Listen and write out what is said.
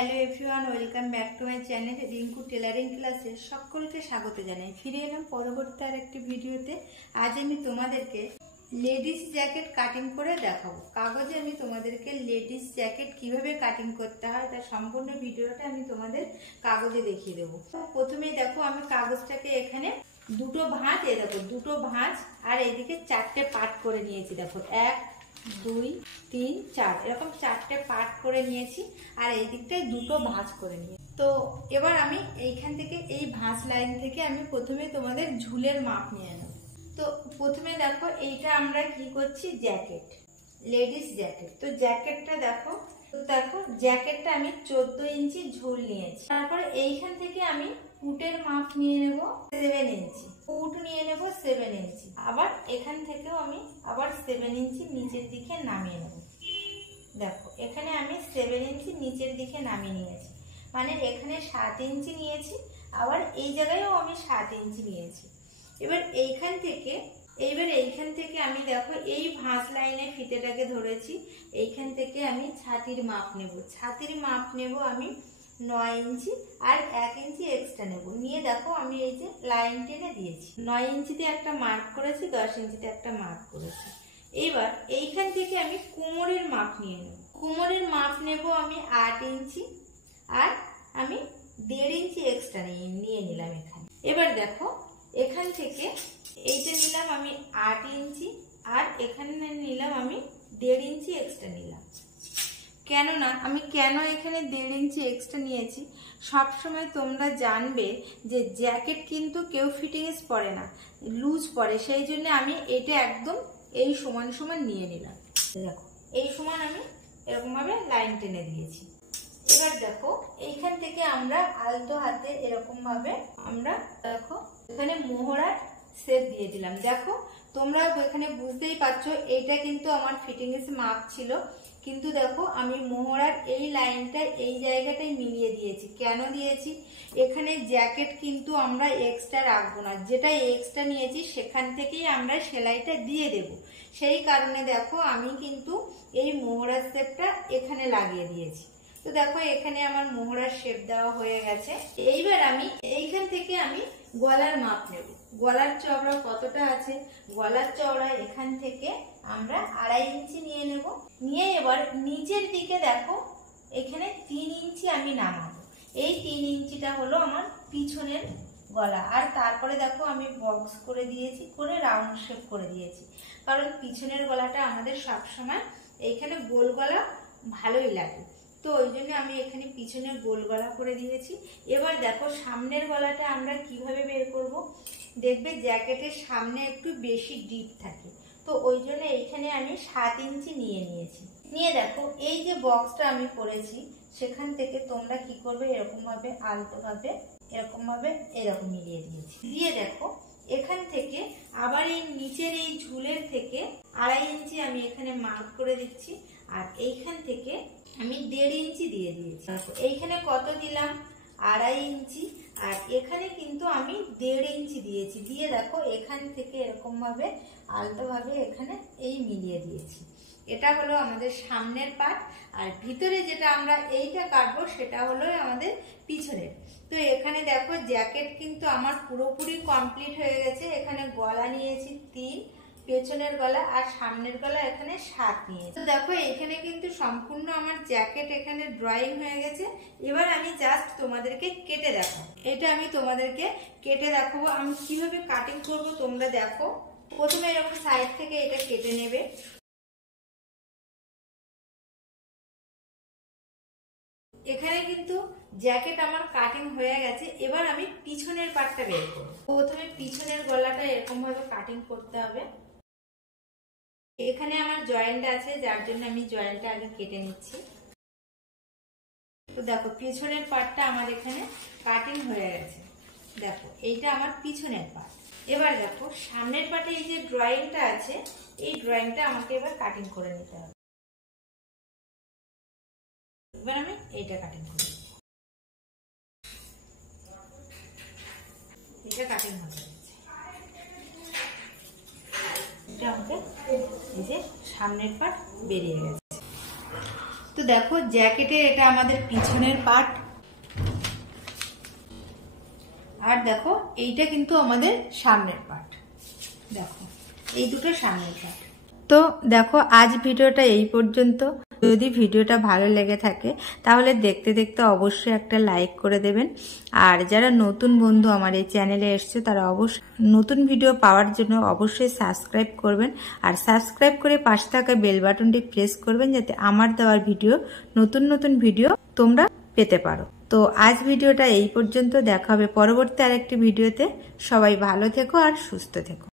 Hello everyone, welcome back to my channel Rinku tailoring ক্লাসে সকলকে স্বাগত জানাই। ফিরে এলাম পরবর্তী আর একটি ভিডিওতে। আজ আমি তোমাদেরকে লেডিস জ্যাকেট কাটিং করে দেখাবো। কাগজে আমি তোমাদেরকে লেডিস জ্যাকেট কিভাবে কাটিং করতে হয় তার সম্পূর্ণ ভিডিওটা আমি তোমাদের কাগজে দেখিয়ে দেবো। প্রথমেই দেখো, আমি কাগজটাকে এখানে দুটো ভাঁজ, দেখো দুটো ভাঁজ আর এইদিকে চারটে পার্ট করে নিয়েছি। দেখো 1 2 3 4 এরকম চারটে পার্ট করে নিয়েছি আর এই দিকটায় দুটো ভাঁজ করে নিয়েছি। তো এবার আমি এইখান থেকে এই ভাঁজ লাইন থেকে আমি প্রথমে তোমাদের ঝুলের মাপ নিয়ে নেব। তো প্রথমে দেখো, এইটা আমরা কি করছি, জ্যাকেট, লেডিস জ্যাকেট। তো জ্যাকেটটা দেখো, জ্যাকেটটা আমি 14 ইঞ্চি ঝুল নিয়েছি। তারপর এইখান থেকে আমি ফুটের মাপ নিয়ে নেব 7 ইঞ্চি, ফুট নিয়ে নেব 7 ইঞ্চি। আবার এখান থেকেও আমি আবার 7 ইঞ্চি নিচের দিকে নামিয়ে নেব। দেখো এখানে আমি 7 ইঞ্চি নিচের দিকে নামিয়ে নিয়েছি, মানে এখানে 7 ইঞ্চি নিয়েছি, আবার এই জায়গায়ও আমি 7 ইঞ্চি নিয়েছি। এবার এইখান থেকে আমি দেখো এই ভাঁজ লাইনে ফিতেটাকে ধরেছি, এইখান থেকে আমি ছাতির মাপ নেব। ছাতির মাপ নেব আমি 9 ইঞ্চি আর 1 ইঞ্চি এক্সট্রা নেব। নিয়ে দেখো আমি এই যে লাইন টেনে দিয়েছি, 9 ইঞ্চিতে একটা মার্ক করেছি, 10 ইঞ্চিতে একটা মার্ক করেছি। এবার এইখান থেকে আমি কোমরের মাপ নিয়ে নেব। কোমরের মাপ নেব আমি 8 ইঞ্চি আর আমি 1.5 ইঞ্চি এক্সট্রা নিয়ে নিলাম এখানে। এবার দেখো এখান থেকে এইটা নিলাম আমি 8 ইঞ্চি আর এখানে নিলাম আমি 1.5 ইঞ্চি এক্সট্রা নিলাম। কেননা আমি কেন এখানে 1.5 ইঞ্চি এক্সট্রা নিয়েছি, সবসময় তোমরা জানবে যে জ্যাকেট কিন্তু কেউ ফিটিংস পরে না, লুজ পরে, সেই জন্য আমি এটা একদম এই সমান সমান নিয়ে নিলাম। দেখো এই সমান আমি এরকমভাবে লাইন টেনে দিয়েছি। এবার দেখো এইখান থেকে আমরা আলতো হাতে এরকমভাবে আমরা দেখো এখানে মোহরার শেপ দিয়ে দিলাম। দেখো তোমরা এখানে বুঝতেই পারছো এইটা কিন্তু আমার ফিটিংস মাপ ছিল, কিন্তু দেখো আমি মোহরার এই লাইনটা এই জায়গাটায় মিলিয়ে দিয়েছি। কেন দিয়েছি, এখানে জ্যাকেট কিন্তু আমরা এক্সট্রা রাখবো না, যেটা এক্সট্রা নিয়েছি সেখান থেকেই আমরা সেলাইটা দিয়ে দেব। সেই কারণে দেখো আমি কিন্তু এই মোহরার শেপটা এখানে লাগিয়ে দিয়েছি। তো দেখো এখানে আমার মোহরার শেপ দেওয়া হয়ে গেছে। এইবার আমি এইখান থেকে আমি গলার মাপ নেব। গলার চওড়া কতটা আছে, গলার চওড়া এখান থেকে আমরা 2.5 ইঞ্চি নিয়ে নেব। নিয়ে এবার নিচের দিকে দেখো এখানে 3 ইঞ্চি আমি নামাবো। এই 3 ইঞ্চিটা হলো আমার পিছনের গলা। আর তারপরে দেখো আমি বক্স করে দিয়েছি, করে রাউন্ড শেপ করে দিয়েছি, কারণ পিছনের গলাটা আমাদের সবসময় এইখানে গোল গলা ভালোই লাগে, তো ওই জন্য আমি এখানে পিছনের গোল গলা করে দিয়েছি। এবার দেখো সামনের গলাটা আমরা কিভাবে বের করব, দেখবে জ্যাকেটের সামনে একটু বেশি ডিপ থাকে, তো ওই জন্য এইখানে আমি 7 ইঞ্চি নিয়ে নিয়েছি। নিয়ে দেখো এই যে বক্সটা আমি করেছি সেখান থেকে তোমরা কি করবে, এরকমভাবে আলতোভাবে এরকমভাবে এরকম মিলিয়ে দিয়েছি। দিয়ে দেখো এখান থেকে আবার এই নিচের এই ঝুলের থেকে 2.5 ইঞ্চি আমি এখানে মার্ক করে দিচ্ছি আর এইখান থেকে আমি 1.5 ইঞ্চি দিয়ে দিয়েছি। এইখানে কত দিলাম, 2.5 ইঞ্চি আর এখানে কিন্তু আমি 1.5 ইঞ্চি দিয়েছি। দিয়ে দেখো এখান থেকে এরকম ভাবে আলতোভাবে এখানে এই মিলিয়ে দিয়েছি। এটা হলো আমাদের সামনের পার্ট, আর ভিতরে যেটা আমরা এইটা কাটবো সেটা হলো আমাদের পিছনের। তো এখানে দেখো জ্যাকেট কিন্তু আমার পুরোপুরি কমপ্লিট হয়ে গেছে। এখানে গলা নিয়েছি 3, পেছনের গলা আর সামনের গলা এখানে 7 নিয়েছি। তো দেখো এখানে কিন্তু সম্পূর্ণ আমার জ্যাকেট এখানে ড্রয়িং হয়ে গেছে। এবার আমি জাস্ট তোমাদেরকে কেটে দেখাবো, এটা আমি তোমাদেরকে কেটে দেখাবো আমি কিভাবে কাটিং করব। তোমরা দেখো প্রথমে এরকম সাইড থেকে এটা কেটে নেবে। এখানে কিন্তু জ্যাকেট আমার কাটিং হয়ে গেছে। এবার আমি পিছনের পার্টটা বের করব। প্রথমে পিছনের গলাটা এরকম ভাবে কাটিং করতে হবে। এখানে আমার জয়েন্ট আছে, যার জন্য আমি জয়েন্টটা আগে কেটে নিচ্ছি। তো দেখো পিছনের পার্টটা আমার এখানে কাটিং হয়ে গেছে। দেখো এইটা আমার পিছনের পার্ট। এবার দেখো সামনের পার্টে এই যে ড্রয়িংটা আছে, এই ড্রয়িংটা আমাকে এবার কাটিং করে নিতে হবে। এবার আমি এইটা কাটিং করব, এটা কাটিং হয়ে গেছে। এটা আমাকে এই যে সামনের পার্ট বেরিয়ে গেছে। তো দেখো জ্যাকেটের এটা আমাদের পিছনের পার্ট, আর দেখো এইটা কিন্তু আমাদের সামনের পার্ট। দেখো এই দুটো সামনের পার্ট। তো দেখো আজ ভিডিওটা এই পর্যন্ত। যদি ভিডিওটা ভালো লেগে থাকে তাহলে দেখতে দেখতে অবশ্যই একটা লাইক করে দেবেন। আর যারা নতুন বন্ধু আমার এই চ্যানেলে এসছে তারা অবশ্যই নতুন ভিডিও পাওয়ার জন্য অবশ্যই সাবস্ক্রাইব করবেন। আর সাবস্ক্রাইব করে পাশে থাকা বেল বাটনটি প্রেস করবেন, যাতে আমার দেওয়ার ভিডিও নতুন নতুন ভিডিও তোমরা পেতে পারো। তো আজ ভিডিওটা এই পর্যন্ত, দেখা হবে পরবর্তী আরেকটি ভিডিওতে। সবাই ভালো থেকো আর সুস্থ থেকো।